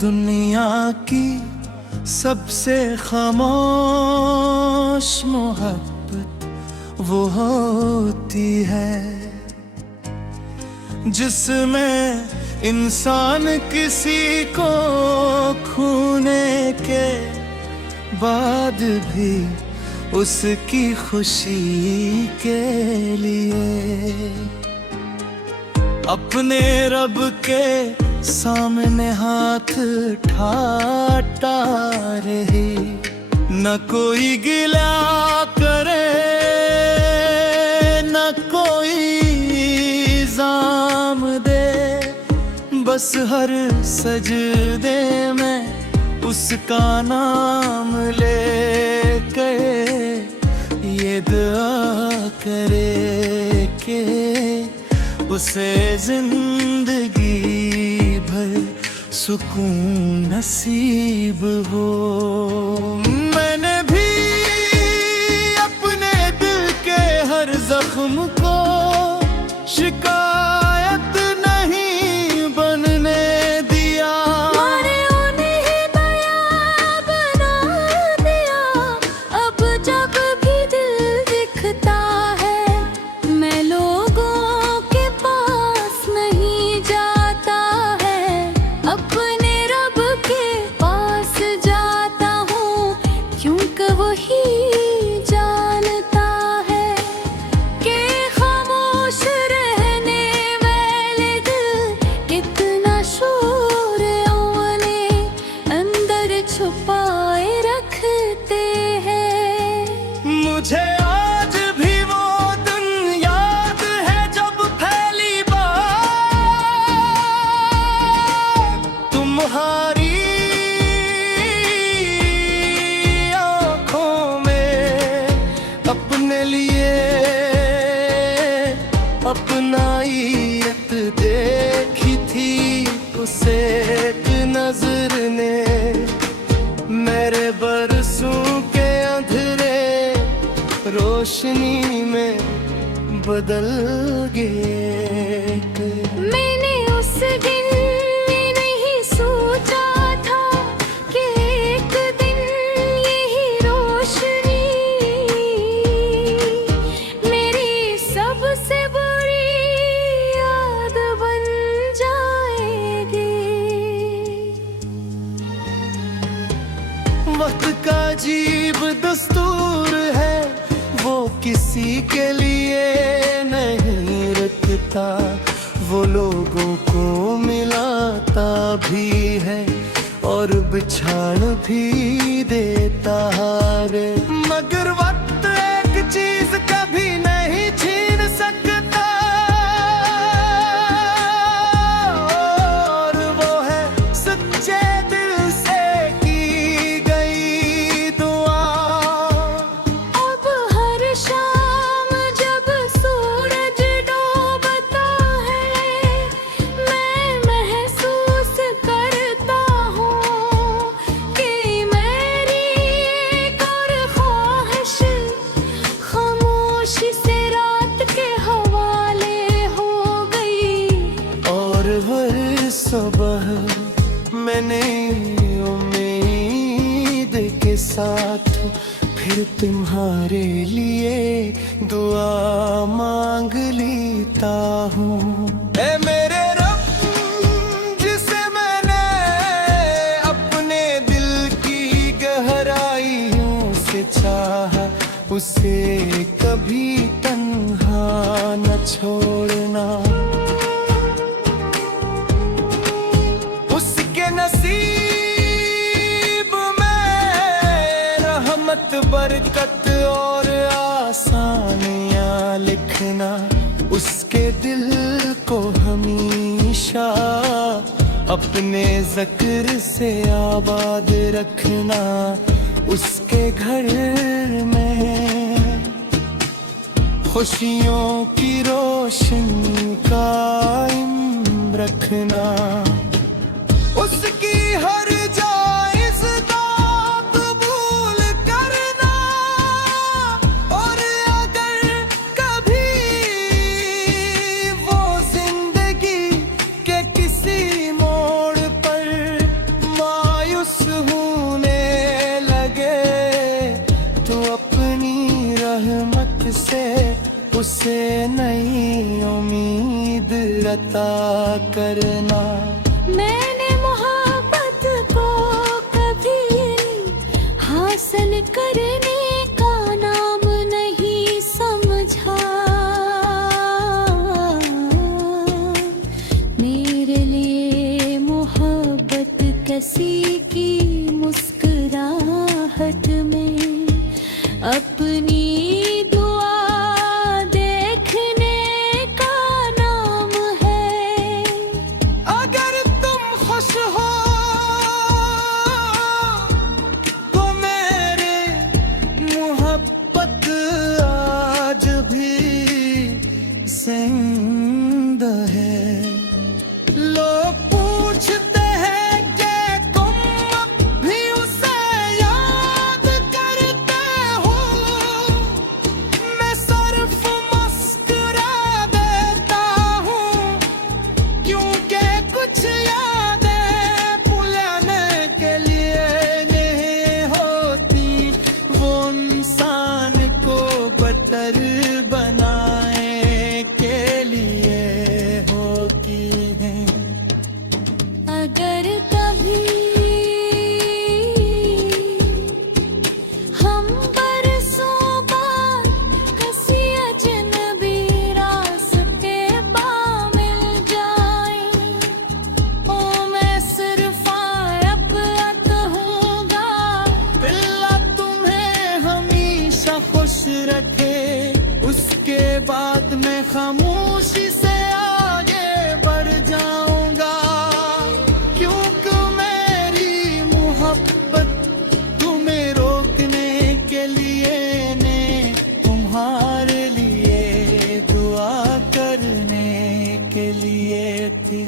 दुनिया की सबसे खामोश मोहब्बत वो होती है जिसमें इंसान किसी को खोने के बाद भी उसकी खुशी के लिए अपने रब के सामने हाथ ठाटा रहे, न कोई गिला करे न कोई इल्जाम दे, बस हर सजदे में उसका नाम ले के ये दुआ करे के उसे जिंदगी भर सुकून नसीब हो। मैंने भी अपने दिल के हर जख्म को शिकायत नहीं बनने दिया, मारे उन्हें दया बना दिया। अब जब भी दिल दिखता है मैं लोगों के पास नहीं जाता है, अपने रब के पास जाता हूँ, क्योंकि वही जानता है कि खामोश रहने वाले दिल कितना शोर अपने अंदर छुपाए रखते हैं। मुझे आज भी वो दिन याद है जब पहली बार तुम्हारी आँखों में अपने लिए अपनाइत देखी थी उसे एक नजर ने, मेरे बरसों के अंधेरे रोशनी में बदल गए। मैंने उस दिन ये नहीं सोचा था कि एक दिन यही रोशनी मेरी सबसे बुरी याद बन जाएगी। वक्त का अजीब दस्तूर है, वो किसी के लिए नहीं रुकता, वो लोगों को मिलाता भी है और बिछाड़ भी देता है, मगर वक्त एक चीज कभी नहीं छीन सकता और वो है सच्चे दिल से की गई दुआ। अब हर शाम जब सूरज डूबता है मैं महसूस करता हूँ कि मेरी एक और ख्वाहिश खामोशी से रात के हवाले हो गई। और हर सुबह मैंने उम्मीद के साथ फिर तुम्हारे लिए दुआ मांग लेता हूँ। ऐ मेरे रब जिसे मैंने अपने दिल की गहराइयों से चाहा, उसे कभी तन्हा न छोड़ना, उसके नसीब में रहमत बरकत और आसानियाँ लिखना, उसके दिल को हमेशा अपने ज़िक्र से आबाद रखना, उसके घर में खुशियों की रोशनी कायम रखना, उसकी हर जायज़ बात कबूल करना, और अगर कभी वो जिंदगी के किसी मोड़ पर से उसे नई उम्मीद अता करना। मैंने मोहब्बत को कभी हासिल करने का नाम नहीं समझा। मेरे लिए मोहब्बत किसी की मुस्कुराहट में अपनी दुआ देखने का नाम है। अगर तुम खुश हो तो मेरे मोहब्बत आज भी जिंदा है। लोग पूछते हैं कि तुम भी उसे याद करते हो। मैं सिर्फ मुस्कुरा देता हूँ, क्योंकि कुछ यादें भुलाने के लिए नहीं होती, वो इंसान को बेहतर बनाने के लिए होती हैं। अगर कभी हम बरसों बाद किसी अजनबी रास्ते पा मिल जाएं, ओ मैं सिर्फ अबअत होऊंगा। अल्लाह तुम्हें हमेशा खुश रखे। उसके बाद मैं खामोशी से आगे बढ़ जाऊंगा, क्योंकि मेरी मोहब्बत तुम्हें रोकने के लिए ने तुम्हारे लिए दुआ करने के लिए थी।